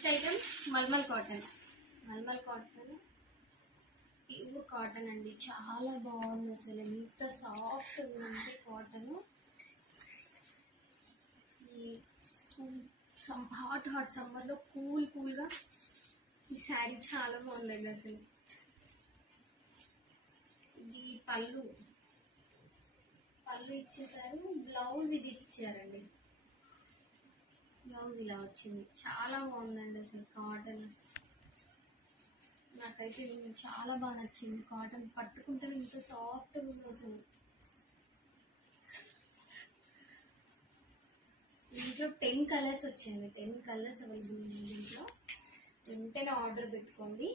Next item mulmul cotton. Mulmul cotton pure cotton అండి, చాలా బాగుంది. అసలు ఎంత సాఫ్ట్ ఉందంటే కాటన్. ఈ హాట్ సమ్మర్లో కూల్గా ఈ శారీ చాలా బాగుందండి అసలు. ఇది పళ్ళు ఇచ్చేసారు. బ్లౌజ్ ఇది ఇచ్చారండి. బ్లౌజ్ ఇలా వచ్చింది. చాలా బాగుందండి అసలు కాటన్. నాకైతే చాలా బాగా నచ్చింది. కాటన్ పట్టుకుంటే ఇంత సాఫ్ట్గా ఉంది అసలు. దీంట్లో 10 కలర్స్ వచ్చాయండి. 10 కలర్స్ అవైలబుల్ ఉంది దీంట్లో. వెంటనే ఆర్డర్ పెట్టుకోండి.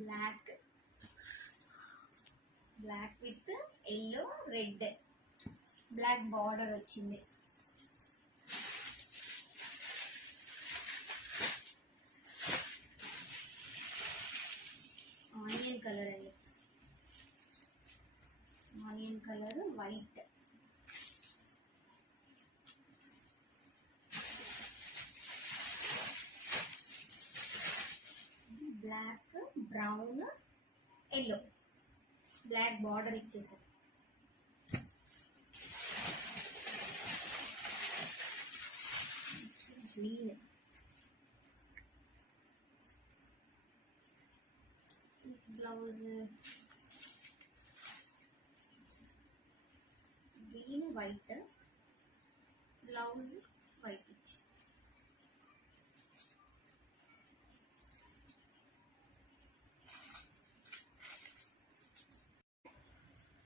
Black with yellow red, black border వచ్చింది. ఆనియన్ కలర్ అండి, onion colour white, black, brown, yellow, black border ఇచ్చేసారు. Green, blouse green white, blouse white ఇచ్చి.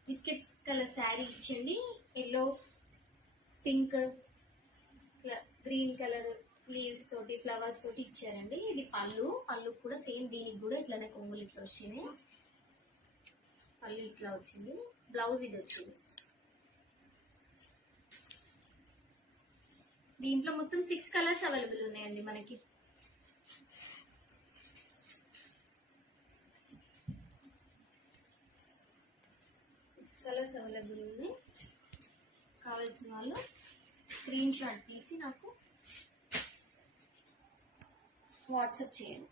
బిస్కెట్ కలర్ శారీ ఇచ్చండి. Yellow, pink, green colour leaves తోటి ఫ్లవర్స్ తోటి ఇచ్చారండి. ఇది పళ్ళు కూడా సేమ్ దీనికి కూడా ఇట్లానే కొంగులు ఇట్లా వచ్చినాయి. పళ్ళు ఇట్లా వచ్చింది. బ్లౌజ్ ఇది వచ్చింది. దీంట్లో మొత్తం 6 కలర్స్ అవైలబుల్ ఉన్నాయండి మనకి. కలర్స్ అవైలబుల్ ఉంది. కావాల్సిన వాళ్ళు స్క్రీన్ షాట్ తీసి నాకు వాట్సాప్ చేయండి.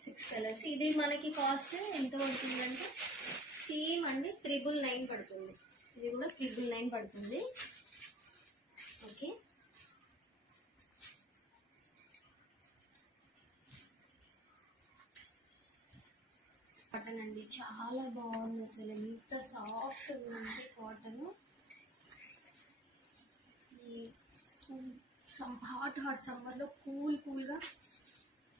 6 కలర్స్. ఇది మనకి కాస్ట్ ఎంత పడుతుందంటే సేమ్ అండి 999 పడుతుంది. ఇది కూడా 999 పడుతుంది. ఓకే, కాటన్ అండి, చాలా బాగుంది అసలు. ఎంత సాఫ్ట్ ఉందంటే కాటన్. ఈ హాట్ సమ్మర్లో కూల్గా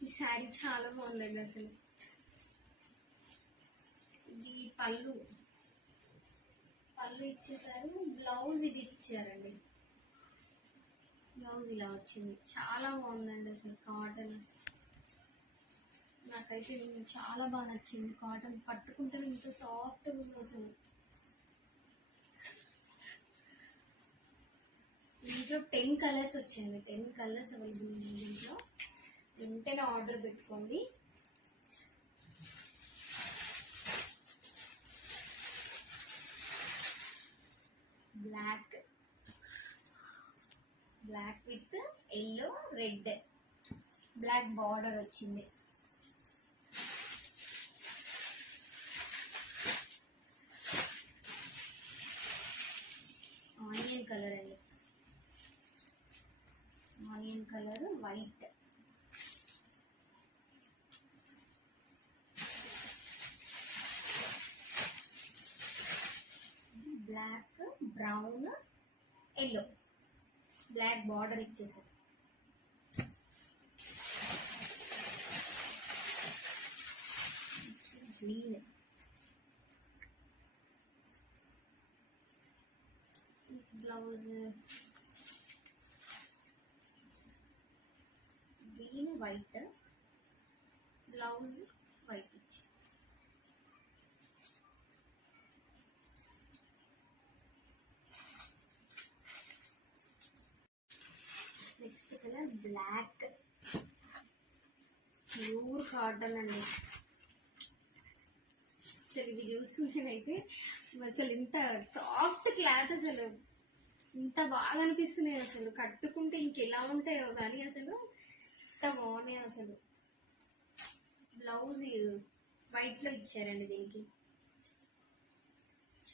ఈ శారీ చాలా బాగుందండి అసలు. ఇది పళ్ళు ఇచ్చేసారు. బ్లౌజ్ ఇది ఇచ్చారండి. బ్లౌజ్ ఇలా వచ్చింది. చాలా బాగుందండి అసలు కాటన్. నాకైతే చాలా బాగా నచ్చింది. కాటన్ పట్టుకుంటే ఇంత సాఫ్ట్గా ఉంది అసలు. దీంట్లో 10 కలర్స్ వచ్చాయండి. 10 కలర్స్ అవైలబుల్ ఉంది దీంట్లో. వెంటనే ఆర్డర్ పెట్టుకోండి. Black with yellow red, black border వచ్చింది. ఆనియన్ కలర్ అండి, onion colour white, black, brown, yellow, black border ఇచ్చేసారు. Green, blouse green white, blouse white ఇచ్చి. Next colour black, pure cotton అండి. అసలు ఇది చూస్తుంటేనైతే అసలు ఇంత సాఫ్ట్ క్లాత్, అసలు ఇంత బాగా అనిపిస్తున్నాయి. అసలు కట్టుకుంటే ఇంకెలా ఉంటాయో కానీ అసలు ఇంత బాగున్నాయి. అసలు బ్లౌజ్ వైట్ లో ఇచ్చారండి దీనికి.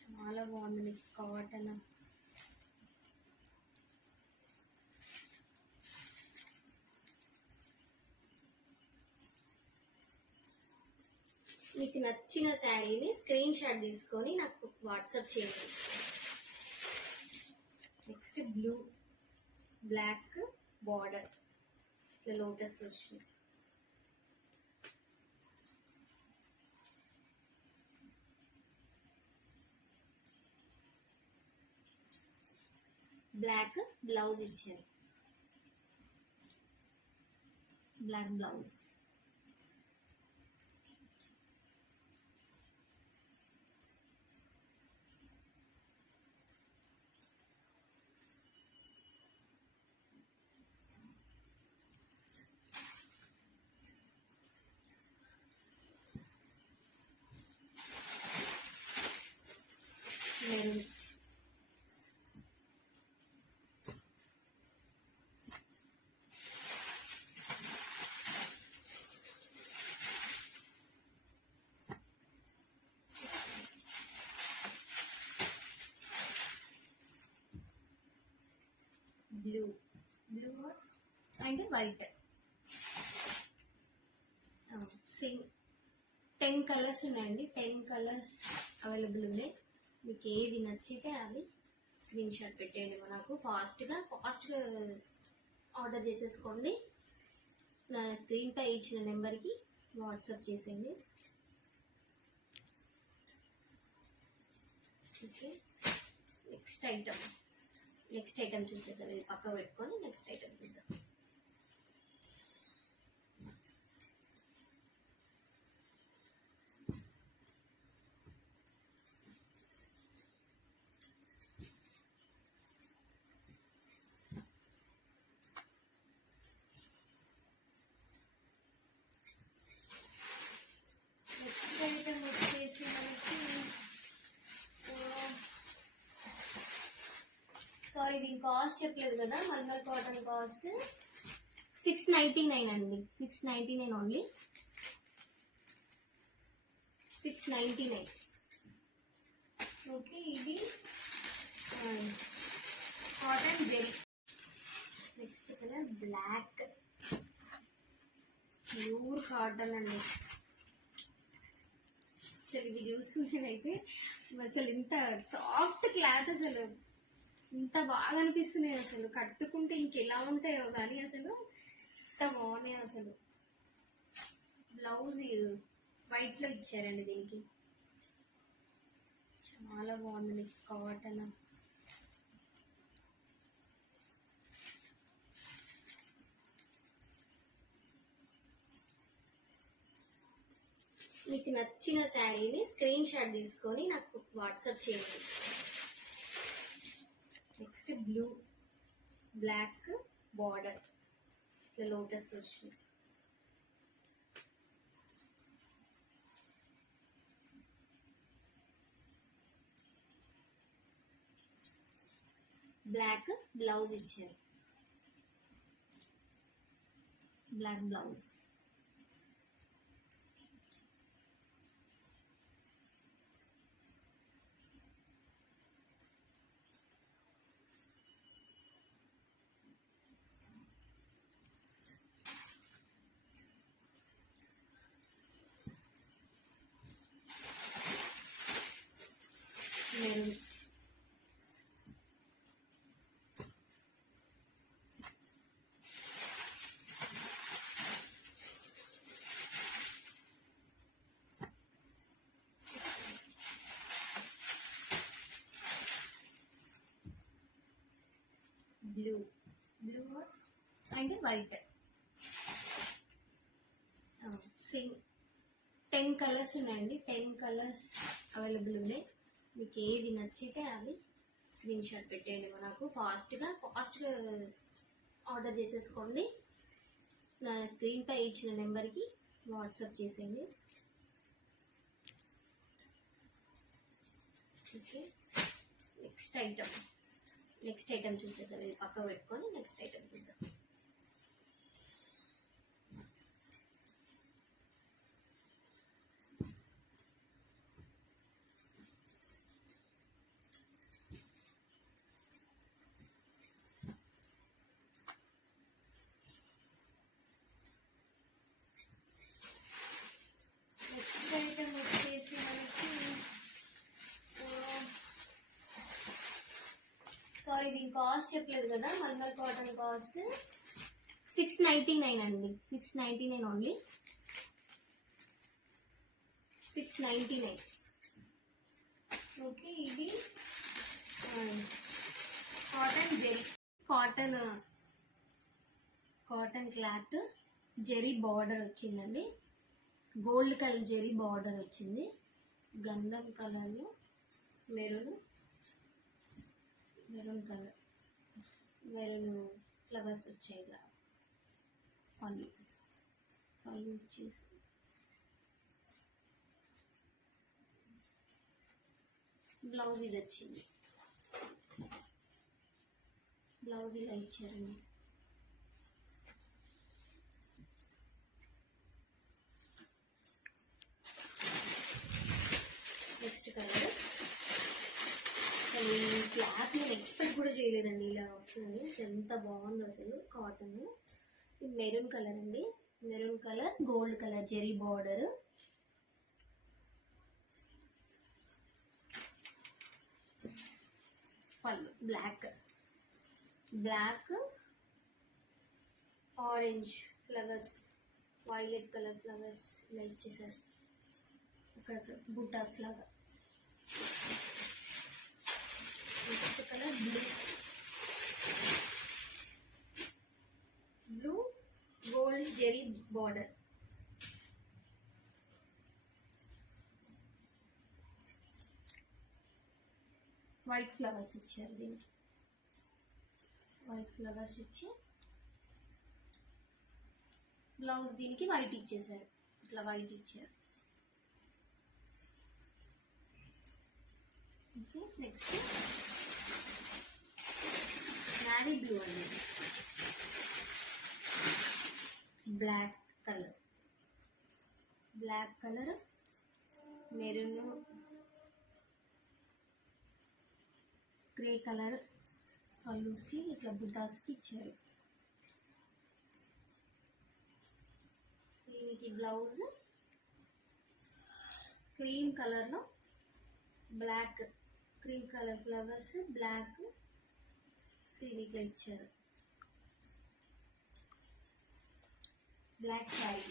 చాలా బాగుంది కాటన్. మీకు నచ్చిన శారీని స్క్రీన్ షాట్ తీసుకొని నాకు వాట్సాప్ చేయండి. నెక్స్ట్ బ్లూ బ్లాక్ బార్డర్ ఇట్లా లోటస్ వచ్చింది. బ్లాక్ బ్లౌజ్ ఇచ్చారు. Black blouse. Maroon. Blue and white. Same 10 colours ఉన్నాయండి. 10 కలర్స్ అవైలబుల్ ఉన్నాయి. మీకు ఏది నచ్చితే అది స్క్రీన్ షాట్ పెట్టేయండి. నాకు ఫాస్ట్గా ఆర్డర్ చేసేసుకోండి. నా స్క్రీన్ పై ఇచ్చిన నెంబర్కి వాట్సాప్ చేసేయండి. ఓకే, నెక్స్ట్ ఐటమ్ చూసేద్దాం. ఇది పక్క పెట్టుకొని నెక్స్ట్ ఐటమ్ చూద్దాం. నెక్స్ట్ ఐటమ్ వచ్చేసి మనకి సారీ దీని కాస్ట్ చెప్పలేదు కదా. మల్మల్ కాటన్ కాస్ట్ 699 అండి. 699 ఓన్లీ. 699. ఓకే, ఇది కాటన్ జెల్. Next colour black, pure cotton అండి. అసలు ఇది చూస్తుంటేనైతే అసలు ఇంత సాఫ్ట్ క్లాత్, అసలు ఇంత బాగా అనిపిస్తున్నాయి. అసలు కట్టుకుంటే ఇంకెలా ఉంటాయో కానీ అసలు ఇంత బాగున్నాయి. అసలు బ్లౌజ్ వైట్ లో ఇచ్చారండి దీనికి. చాలా బాగుంది కాటన్. మీకు నచ్చిన శారీని స్క్రీన్ షాట్ తీసుకొని నాకు వాట్సాప్ చేయండి. నెక్స్ట్ బ్లూ బ్లాక్ బార్డర్ ఇట్లా లోటస్ వచ్చింది. బ్లాక్ బ్లౌజ్ ఇచ్చారు. Black blouse. Maroon. Blue and white. Same 10 colours ఉన్నాయండి. 10 కలర్స్ అవైలబుల్ ఉన్నాయి. మీకు ఏది నచ్చితే అది స్క్రీన్ షాట్ పెట్టేయండి. నాకు ఫాస్ట్గా ఆర్డర్ చేసేసుకోండి. నా స్క్రీన్ పై ఇచ్చిన నెంబర్కి వాట్సాప్ చేసేయండి. ఓకే, నెక్స్ట్ ఐటమ్ చూసేద్దాం. ఇది పక్క పెట్టుకొని నెక్స్ట్ ఐటమ్ చూద్దాం. నెక్స్ట్ ఐటమ్ వచ్చేసి మనకి సారీ, దీని కాస్ట్ చెప్పలేదు కదా. మల్మల్ కాటన్ కాస్ట్ 699 అండి. 699 ఓన్లీ, 699. ఓకే, ఇది cotton zari, cotton cloth zari border వచ్చిందండి. గోల్డ్ కలర్ జెరీ బార్డర్ వచ్చింది. గంధం కలర్లో మెరూన్ కలర్, మెరూన్ ఫ్లవర్స్ వచ్చాయి. ఇలా పళ్ళు వచ్చేసి బ్లౌజ్ ఇది వచ్చింది. బ్లౌజ్ ఇలా ఇచ్చారండి. నెక్స్ట్ కలర్, అసలు ఈ క్లాత్ నేను ఎక్స్పెక్ట్ కూడా చేయలేదండి ఇలా వస్తుంది. ఎంత బాగుందో అసలు కాటన్. ఇది మెరూన్ కలర్ అండి. Maroon colour, gold colour zari border. Pallu black orange flowers, violet colour flowers ఇలా ఇచ్చేసారు. అక్కడక్కడ బుట్టాస్ లాగా. Next colour blue gold zari border. White flowers ఇచ్చారు. దీనికి వైట్ ఫ్లవర్స్ ఇచ్చి బ్లౌజ్ దీనికి వైట్ ఇచ్చేసారు. ఇట్లా వైట్ ఇచ్చారు. ఓకే, నెక్స్ట్ నావీ బ్లూ అండి. Black colour maroon, grey colour పళ్ళుస్కి ఇట్లా బుట్టాస్కి ఇచ్చారు. దీనికి బ్లౌజ్ క్రీమ్ కలర్లో cream colour flowers black screen ఇట్లా ఇచ్చారు. Black sari.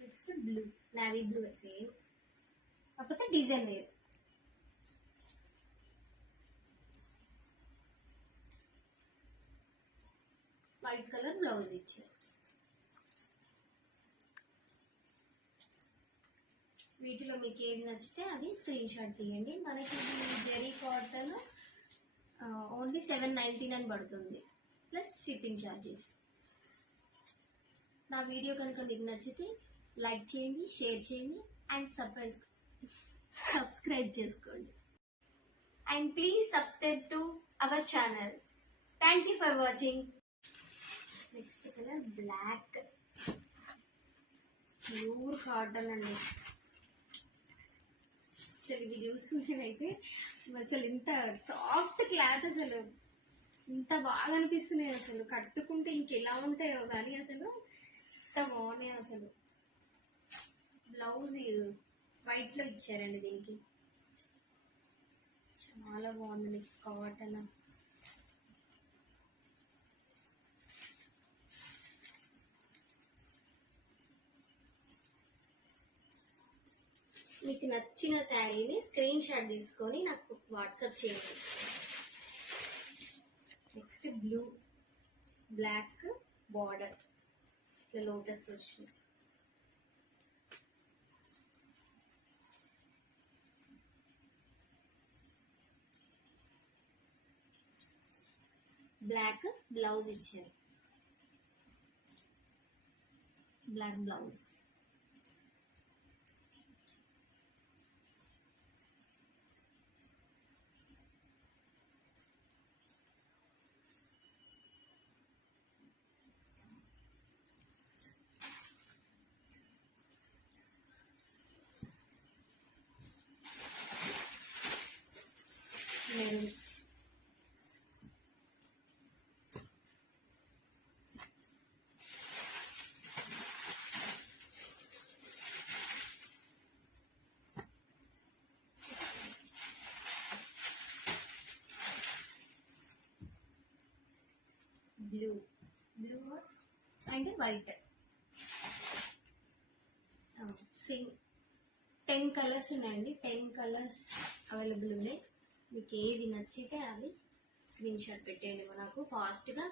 Next blue, navy blue same, కాకపోతే డిజైన్ వేరు. వైట్ కలర్ బ్లౌజ్ ఇచ్చారు. వీటిలో మీకు ఏది నచ్చితే అది స్క్రీన్ షాట్ తీయండి. మనకి జెరీ కాటన్ ఓన్లీ 799 పడుతుంది ప్లస్ షిప్పింగ్ ఛార్జెస్. నా వీడియో కనుక మీకు నచ్చితే లైక్ చేయండి, షేర్ చేయండి అండ్ సబ్స్క్రైబ్ చేసుకోండి. And please subscribe to our channel. Thank you for watching. Next colour black, pure cotton అండి. అసలు ఇది చూస్తుంటేనైతే అసలు ఇంత సాఫ్ట్ క్లాత్, అసలు ఇంత బాగా అనిపిస్తున్నాయి. అసలు కట్టుకుంటే ఇంకెలా ఉంటాయో కానీ అసలు ఇంత బాగున్నాయి. అసలు బ్లౌజ్ వైట్లో ఇచ్చారండి. దీనికి చాలా బాగుంది కాటన్. మీకు నచ్చిన శారీని స్క్రీన్ షాట్ తీసుకొని నాకు వాట్సాప్ చేయండి. నెక్స్ట్ బ్లూ బ్లాక్ బార్డర్ ఇట్లా లోటస్ వచ్చింది. బ్లాక్ బ్లౌజ్ ఇచ్చారు. Black blouse. Maroon. Blue and white. Same 10 colours ఉన్నాయండి. 10 కలర్స్ అవైలబుల్ ఉన్నాయి. మీకు ఏది నచ్చితే అది స్క్రీన్ షాట్ పెట్టేయండి. మనకు ఫాస్ట్గా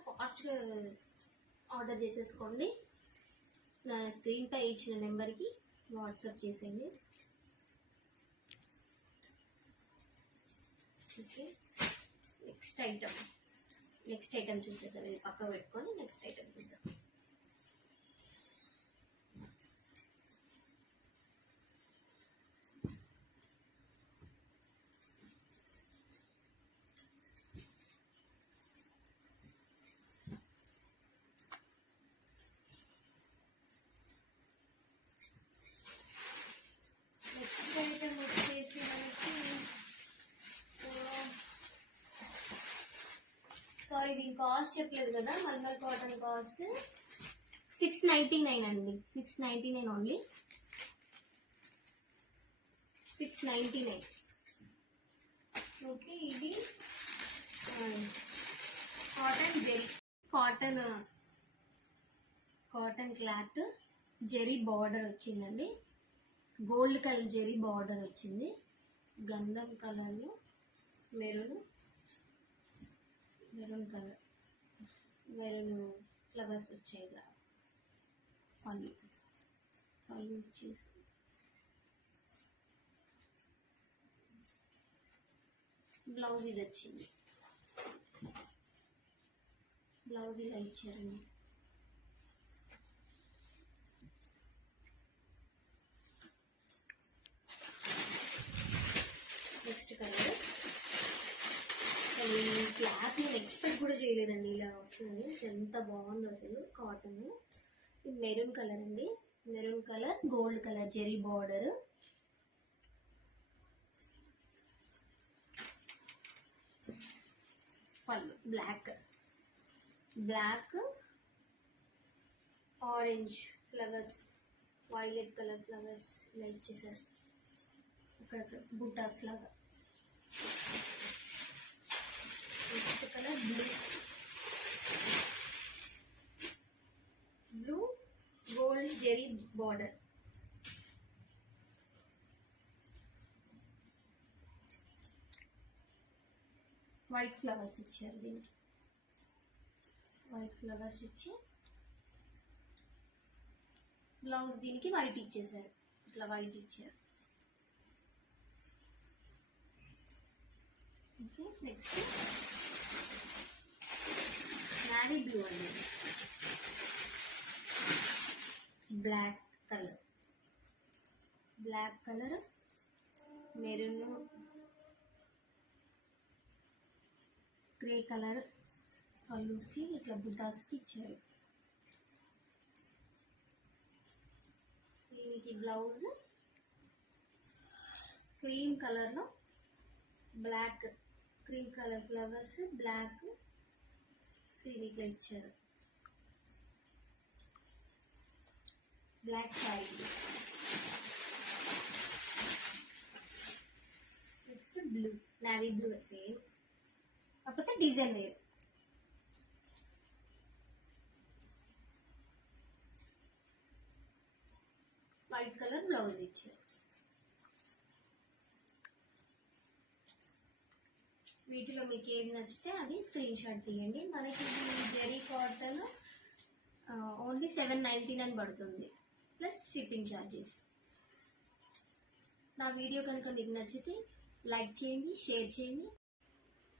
ఆర్డర్ చేసేసుకోండి. నా స్క్రీన్ పై ఇచ్చిన నెంబర్కి వాట్సాప్ చేసేయండి. ఓకే, నెక్స్ట్ ఐటమ్ చూసేద్దాం. ఇది పక్క పెట్టుకొని నెక్స్ట్ ఐటమ్ చూద్దాం. నెక్స్ట్ ఐటమ్ వచ్చేసి మనకి సారీ, దీని కాస్ట్ చెప్పలేదు కదా. మల్మల్ కాటన్ కాస్ట్ 699 అండి. 699 ఓన్లీ. 699. ఓకే, ఇది cotton zari, cotton cloth zari border వచ్చిందండి. గోల్డ్ కలర్ జెరీ బార్డర్ వచ్చింది. గంధం కలర్లో మెరూన్ కలర్, మెరూన్ ఫ్లవర్స్ వచ్చాయి. పళ్ళు వచ్చేసి బ్లౌజ్ ఇది వచ్చింది. బ్లౌజ్ ఇలా ఇచ్చారండి. నెక్స్ట్ కలర్, ఈ క్లాత్ నేను ఎక్స్పెక్ట్ కూడా చేయలేదండి ఇలా వస్తుంది. ఎంత బాగుందో అసలు కాటన్. ఇది మెరూన్ కలర్ అండి. Maroon colour gold colour zari border. Pallu black orange flowers, violet colour flowers ఇలా ఇచ్చేసారు. ఇక్కడ బుట్టాస్ లాగా. Next colour blue gold zari border. White flowers ఇచ్చారు. దీనికి వైట్ ఫ్లవర్స్ ఇచ్చి బ్లౌజ్ దీనికి వైట్ ఇచ్చేసారు. ఇట్లా వైట్ ఇచ్చారు. ఓకే, నెక్స్ట్ నావీ బ్లూ అండి. Black colour maroon grey colour పళ్ళుస్కి ఇట్లా బుట్టాస్కి ఇచ్చారు. దీనికి బ్లౌజ్ క్రీమ్ కలర్లో cream colour flowers black screen ఇట్లా ఇచ్చారు. Black sari. Next blue, navy blue same, కాకపోతే డిజైన్ వేరు. వైట్ కలర్ బ్లౌజ్ ఇచ్చారు. వీటిలో మీకు ఏది నచ్చితే అది స్క్రీన్ షాట్ తీయండి. మనకి జెరీ కాటన్ ఓన్లీ 799 పడుతుంది ప్లస్ షిప్పింగ్ ఛార్జెస్. నా వీడియో కనుక మీకు నచ్చితే లైక్ చేయండి, షేర్ చేయండి,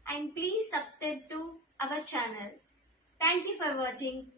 and please subscribe to our channel. Thank you for watching.